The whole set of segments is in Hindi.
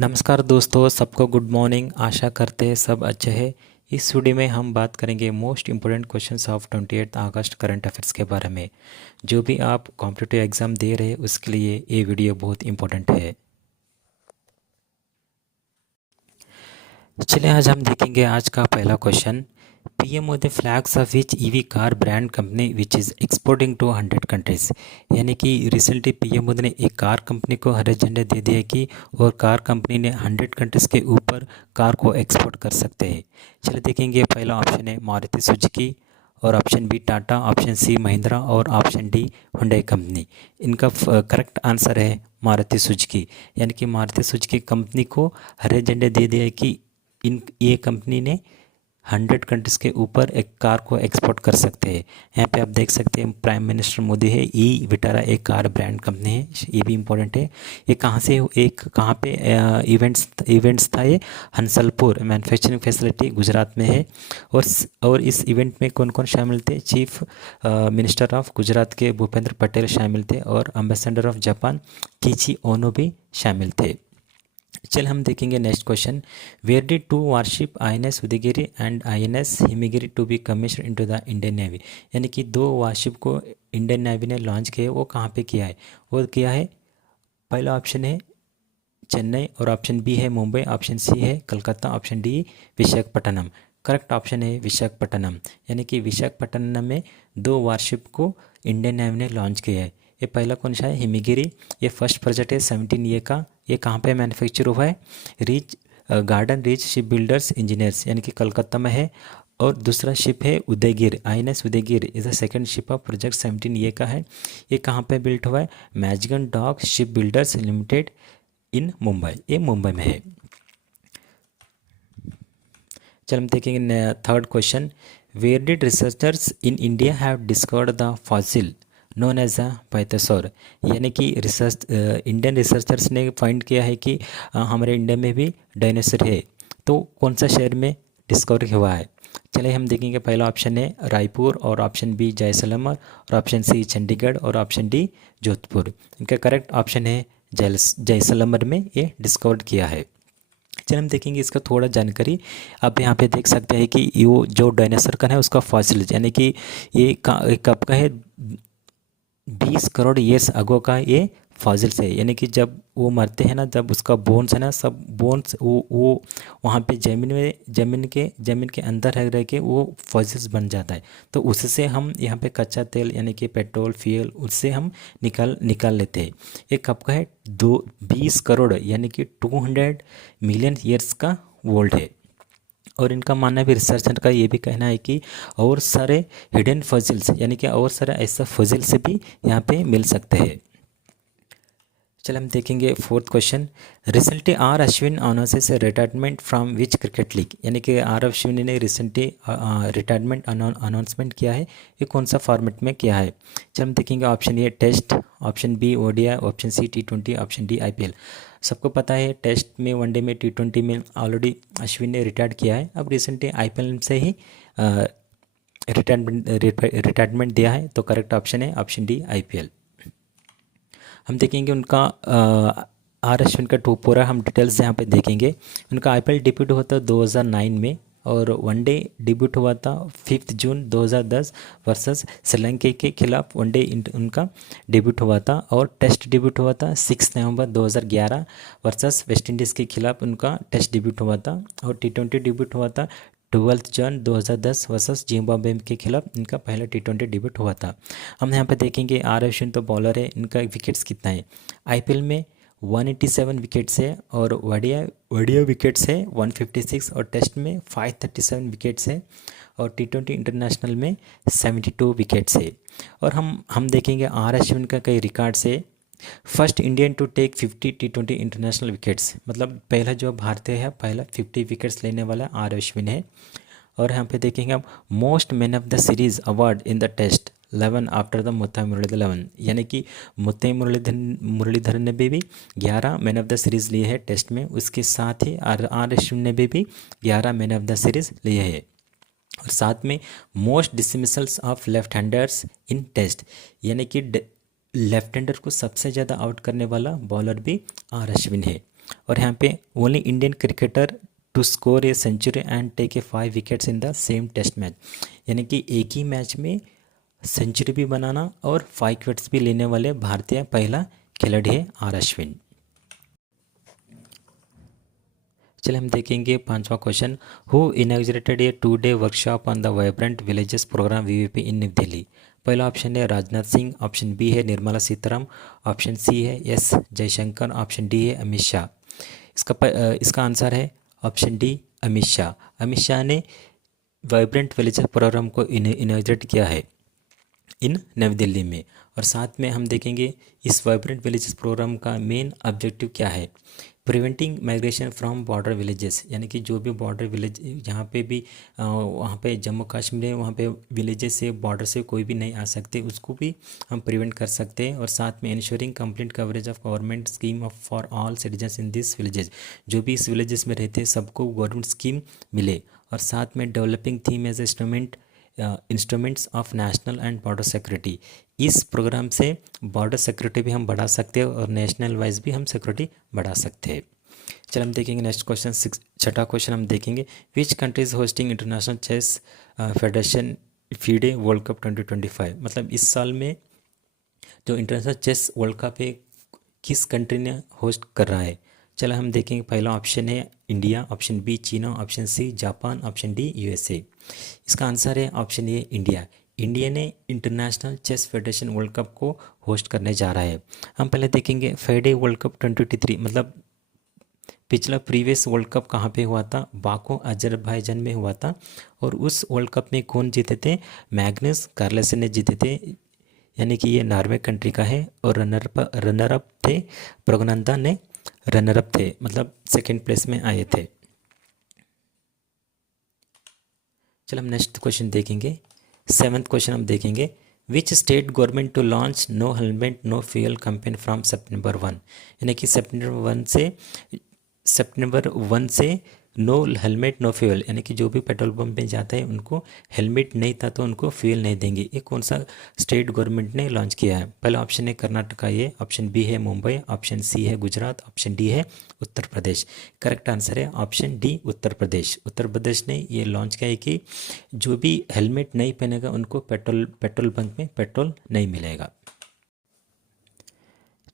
नमस्कार दोस्तों, सबको गुड मॉर्निंग। आशा करते हैं सब अच्छे हैं। इस वीडियो में हम बात करेंगे most important questions of 28 August current affairs के बारे में। जो भी आप कॉम्पिटिटिव एग्ज़ाम दे रहे हैं उसके लिए ये वीडियो बहुत इम्पोर्टेंट है। चलिए आज हम देखेंगे आज का पहला question. PM Modi flags off which EV car brand company which is exporting to 100 countries. यानी कि रिसेंटली पीएम मोदी ने एक कार कंपनी को हरे झंडे दे दिए कि और कार कंपनी ने 100 कंट्रीज के ऊपर कार को एक्सपोर्ट कर सकते हैं। चलिए देखेंगे, पहला ऑप्शन है मारुति सुजुकी, और option B Tata, option C Mahindra और ऑप्शन डी हुंडई कंपनी। इनका करेक्ट आंसर है मारुति सुजुकी। यानी कि मारुति सुजुकी कंपनी को हरे झंडे दे दिया है कि ये कंपनी ने 100 कंट्रीज़ के ऊपर एक कार को एक्सपोर्ट कर सकते हैं। यहाँ पे आप देख सकते हैं प्राइम मिनिस्टर मोदी है। ई विटारा एक कार ब्रांड कंपनी है, ये भी इम्पोर्टेंट है। ये कहाँ से एक कहाँ पे इवेंट्स था, ये हंसलपुर मैन्युफैक्चरिंग फैसिलिटी गुजरात में है। और इस इवेंट में कौन कौन शामिल थे? चीफ मिनिस्टर ऑफ गुजरात के भूपेंद्र पटेल शामिल थे और ambassador of Japan Kiichi Ono भी शामिल थे। चल हम देखेंगे next question. Where did two warship INS Udaygiri and INS Himgiri to be commission into the Indian Navy. यानी कि दो वारशिप को इंडियन नेवी ने लॉन्च किया, वो कहाँ पे किया है? वो किया है, पहला ऑप्शन है चेन्नई, और ऑप्शन बी है मुंबई, ऑप्शन सी है Calcutta, option D Visakhapatnam. Correct option है विशाखापट्टनम। यानी कि विशाखापट्टनम में दो वारशिप को इंडियन नेवी ने लॉन्च किया है। ये पहला कौन सा है? हिमगिरी। ये फर्स्ट प्रोजेक्ट है 17 ईयर का। ये कहाँ पे मैन्युफैक्चर हुआ है? Reach garden reach shipbuilders engineers, यानी कि कलकत्ता में है। और दूसरा शिप है Udaygiri, INS Udaygiri is the second ship of project 17 year का है। ये कहाँ पे बिल्ट हुआ है? Mazagon dock shipbuilders limited in Mumbai, ये मुंबई में है। चल हम देखेंगे third question. Where did researchers in India have discovered the fossil known as a pythosaur. यानी कि इंडियन रिसर्चर्स ने फाइंड किया है कि हमारे इंडिया में भी डायनासोर है। तो कौन सा शहर में डिस्कवर हुआ है? चलिए हम देखेंगे, पहला ऑप्शन है रायपुर, और ऑप्शन बी जैसलमेर, और ऑप्शन सी चंडीगढ़, और ऑप्शन डी जोधपुर। इनका करेक्ट ऑप्शन है जैसलमेर में ये डिस्कवर किया है। चलिए हम देखेंगे इसका थोड़ा जानकारी। आप यहाँ पे देख सकते हैं कि ये जो डायनासोर का है उसका फॉसिल, यानी कि ये कब का है? 20 करोड़ ईयर्स अगो का ये फॉसिल्स है। यानी कि जब वो मरते हैं ना, जब उसका बोन्स है ना, सब बोन्स वो वहाँ पे ज़मीन के अंदर रह के वो फॉसिल्स बन जाता है। तो उससे हम यहाँ पे कच्चा तेल यानी कि पेट्रोल फ्यूल उससे हम निकाल लेते हैं। ये कब का है? 20 करोड़ यानी कि 200 मिलियन ईयर्स का वर्ल्ड है। और इनका मानना भी, रिसर्चर का ये भी कहना है कि और सारे हिडन फॉसिल्स यानी कि और सारे ऐसा फॉसिल्स भी यहाँ पे मिल सकते हैं। चल हम देखेंगे fourth question. Recently R Ashwin announces retirement from which cricket league. यानी कि आर अश्विन ने रिसेंटली रिटायरमेंट अनाउंसमेंट किया है। ये कौन सा फॉर्मेट में किया है? चल हम देखेंगे, option A Test, option B ODI, option C T20, option D IPL। सबको पता है टेस्ट में, वनडे में, T20 में ऑलरेडी अश्विन ने रिटायर किया है। अब रिसेंटली IPL से ही रिटायरमेंट दिया है। तो करेक्ट ऑप्शन है ऑप्शन डी IPL। हम देखेंगे उनका आर अश्विन का पूरा हम डिटेल्स यहाँ पे देखेंगे। उनका IPL डिब्यूट हुआ था 2009 में, और वनडे डिब्यूट हुआ था 5 जून 2010 वर्सेस श्रीलंका के खिलाफ वनडे उनका डिब्यूट हुआ था। और टेस्ट डिब्यूट हुआ था 6 नवंबर 2011 वर्सेस वेस्ट इंडीज़ के खिलाफ उनका टेस्ट डिब्यूट हुआ था। और T20 डिब्यूट हुआ था 12 जून 2010 वर्सेस जिम्बाब्वे के खिलाफ इनका पहला T20 डिब्यूट हुआ था। हम यहाँ पे देखेंगे आर अश्विन तो बॉलर है, इनका विकेट्स कितना है? IPL में 187 विकेट्स है, और वडिया विकेट्स है 156, और टेस्ट में 537 विकेट्स है, और T20 इंटरनेशनल में 72 विकेट्स है। और हम देखेंगे आर अश्विन का कई रिकॉर्ड्स है। First Indian to take 50 T20 international wickets, मतलब पहला जो भारतीय है पहला 50 विकेट्स लेने वाला आर अश्विन है। और यहाँ पे देखेंगे आप most man of the series award in the test 11 after the Muttiah Muralitharan 11, यानी कि मुत्ताई मुरलीधरन ने भी 11 मैन ऑफ द सीरीज़ लिए है टेस्ट में। उसके साथ ही आर अश्विन ने भी 11 मैन ऑफ द सीरीज़ लिए है। और साथ में most dismissals of left handers in Test, यानी कि लेफ्ट हैंडर को सबसे ज़्यादा आउट करने वाला बॉलर भी आर अश्विन है। और यहाँ पे only Indian cricketer to score a century and take a 5 wickets in the same Test match, यानी कि एक ही मैच में सेंचुरी भी बनाना और 5 विकेट्स भी लेने वाले भारतीय पहला खिलाड़ी है आर अश्विन। चलिए हम देखेंगे पांचवा question, who inaugurated a 2-day workshop on the vibrant villages programme VVP in New Delhi. पहला ऑप्शन है राजनाथ सिंह, ऑप्शन बी है निर्मला सीताराम, ऑप्शन सी है एस जयशंकर, ऑप्शन डी है अमित शाह। इसका आंसर है ऑप्शन डी अमित शाह। अमित शाह ने वाइब्रेंट विलेजेस प्रोग्राम को इनॉग्रेट किया है इन नई दिल्ली में। और साथ में हम देखेंगे इस वाइब्रेंट विलेजेस प्रोग्राम का मेन ऑब्जेक्टिव क्या है, preventing migration from border villages, यानी कि जो भी बॉर्डर विलेज जहाँ पे भी वहाँ पे जम्मू कश्मीर है वहाँ पे विलेजेस से बॉर्डर से कोई भी नहीं आ सकते, उसको भी हम प्रिवेंट कर सकते हैं। और साथ में ensuring complete coverage of government scheme of for all citizens in this villages, जो भी इस विलेजेस में रहते हैं सबको गवर्नमेंट स्कीम मिले। और साथ में developing theme as instruments of national and border security, इस प्रोग्राम से बॉर्डर सिक्योरिटी भी हम बढ़ा सकते हैं और नेशनल वाइज भी हम सिक्योरिटी बढ़ा सकते हैं। चलो हम देखेंगे नेक्स्ट क्वेश्चन, छठा क्वेश्चन हम देखेंगे, which country is hosting international chess federation FIDE World Cup 2025, मतलब इस साल में जो इंटरनेशनल चेस वर्ल्ड कप है किस कंट्री ने होस्ट कर रहा है। चलो हम देखेंगे, पहला ऑप्शन है India, option B China, option C Japan, option D USA. इसका आंसर है ऑप्शन ए इंडिया। इंडिया ने international chess federation World Cup को होस्ट करने जा रहा है। हम पहले देखेंगे फेडे वर्ल्ड कप 2023, मतलब पिछला प्रीवियस वर्ल्ड कप कहाँ पे हुआ था, बाको अजरबैजान में हुआ था। और उस वर्ल्ड कप में कौन जीते थे, मैग्नस कार्लसन ने जीते थे, यानी कि ये नॉर्वे कंट्री का है। और रनर अप थे प्रज्ञानंदा ने, रनर अप थे, मतलब सेकेंड प्लेस में आए थे। चलो हम नेक्स्ट क्वेश्चन देखेंगे, सेवन्थ क्वेश्चन हम देखेंगे, which state government to launch no helmet no fuel campaign from सितंबर 1, यानी कि सितंबर 1 से नो हेलमेट नो फ्यूल, यानी कि जो भी पेट्रोल पंप में जाता है उनको हेलमेट नहीं था तो उनको फ्यूल नहीं देंगे। ये कौन सा स्टेट गवर्नमेंट ने लॉन्च किया है। पहला ऑप्शन है कर्नाटका, ये ऑप्शन बी है मुंबई, ऑप्शन सी है गुजरात, ऑप्शन डी है उत्तर प्रदेश। करेक्ट आंसर है ऑप्शन डी उत्तर प्रदेश। उत्तर प्रदेश ने ये लॉन्च किया है कि जो भी हेलमेट नहीं पहनेगा उनको पेट्रोल पंप में पेट्रोल नहीं मिलेगा।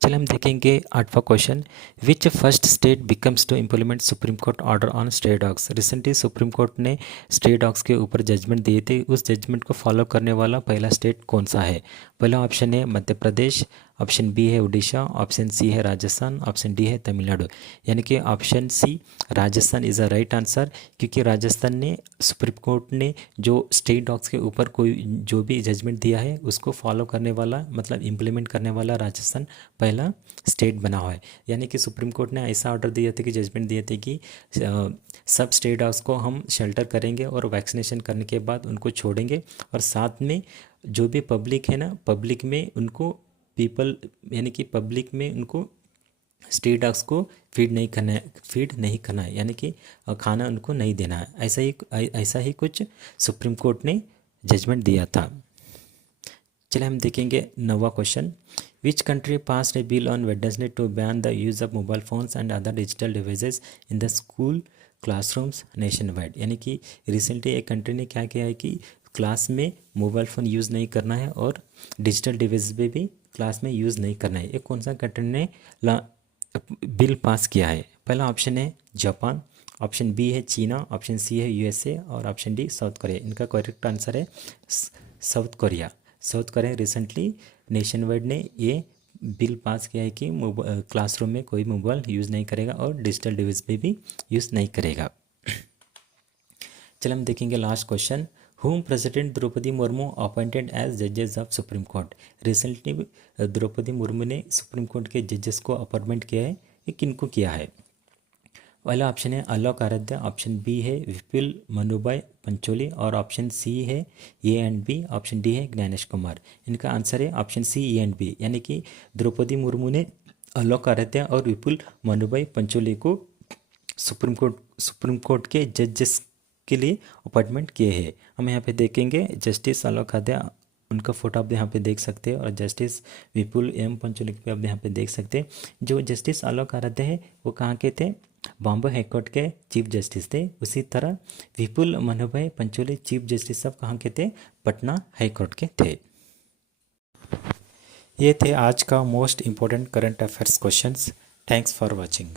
चलिए हम देखेंगे आठवां question, which first state becomes to implement Supreme Court order on stray dogs. Recently Supreme Court ने स्ट्रे डॉग्स के ऊपर जजमेंट दिए थे, उस जजमेंट को फॉलो करने वाला पहला स्टेट कौन सा है। पहला ऑप्शन है मध्य प्रदेश, ऑप्शन बी है उड़ीसा, ऑप्शन सी है राजस्थान, ऑप्शन डी है तमिलनाडु। यानी कि option C Rajasthan is a right answer, क्योंकि राजस्थान ने सुप्रीम कोर्ट ने जो स्ट्रे डॉग्स के ऊपर कोई जो भी जजमेंट दिया है उसको फॉलो करने वाला, मतलब इम्प्लीमेंट करने वाला राजस्थान पहला स्टेट बना हुआ है। यानी कि सुप्रीम कोर्ट ने ऐसा ऑर्डर दिया था कि जजमेंट दिए थे कि सब स्ट्रे डॉग्स को हम शेल्टर करेंगे और वैक्सीनेशन करने के बाद उनको छोड़ेंगे। और साथ में जो भी पब्लिक है ना, पब्लिक में उनको यानी कि पब्लिक में उनको स्ट्रे डॉग्स को फीड नहीं करना है, यानी कि खाना उनको नहीं देना है। ऐसा ही कुछ सुप्रीम कोर्ट ने जजमेंट दिया था। चलिए हम देखेंगे नवा question, which country pass a bill on Wednesday to ban the use of mobile phones and other digital devices in the school classrooms nationwide. यानी कि रिसेंटली एक कंट्री ने क्या किया है कि क्लास में मोबाइल फ़ोन यूज़ नहीं करना है और डिजिटल डिवाइस पे भी क्लास में यूज़ नहीं करना है। ये कौन सा कंट्री ने बिल पास किया है। पहला ऑप्शन है जापान, ऑप्शन बी है चीना, ऑप्शन सी है यूएसए और ऑप्शन डी साउथ कोरिया। इनका करेक्ट आंसर है south Korea. South Korea recently nation wide ने ये बिल पास किया है कि क्लासरूम में कोई मोबाइल यूज़ नहीं करेगा और डिजिटल डिवाइस पे भी यूज़ नहीं करेगा। चलिए हम देखेंगे last question, whom president Droupadi Murmu appointed as जजेस of supreme court. Recently Droupadi Murmu ने सुप्रीम कोर्ट के जजेस को अपॉइंटमेंट किया है, ये किनको किया है। पहला ऑप्शन है आलोक आराध्या, ऑप्शन बी है विपुल मनुभाई पंचोली और ऑप्शन सी है A and B, option D है ज्ञानेश कुमार। इनका आंसर है option C A and B, यानी कि द्रौपदी मुर्मू ने आलोक आराध्या और विपुल मनुभाई पंचोली को सुप्रीम कोर्ट के जजेस के लिए अपॉइंटमेंट किए हैं। हम यहाँ पे देखेंगे जस्टिस आलोक आराध्या उनका फोटो आप यहाँ पे देख सकते हैं। और जस्टिस विपुल एम पंचोली पे आप यहाँ पे देख सकते हैं। जो जस्टिस आलोक आराध्य है वो कहाँ के थे? बॉम्बे हाईकोर्ट के चीफ जस्टिस थे। उसी तरह विपुल मनोभाई पंचोली चीफ जस्टिस सब कहाँ के थे? पटना हाईकोर्ट के थे। ये थे आज का most important current affairs questions. Thanks for watching.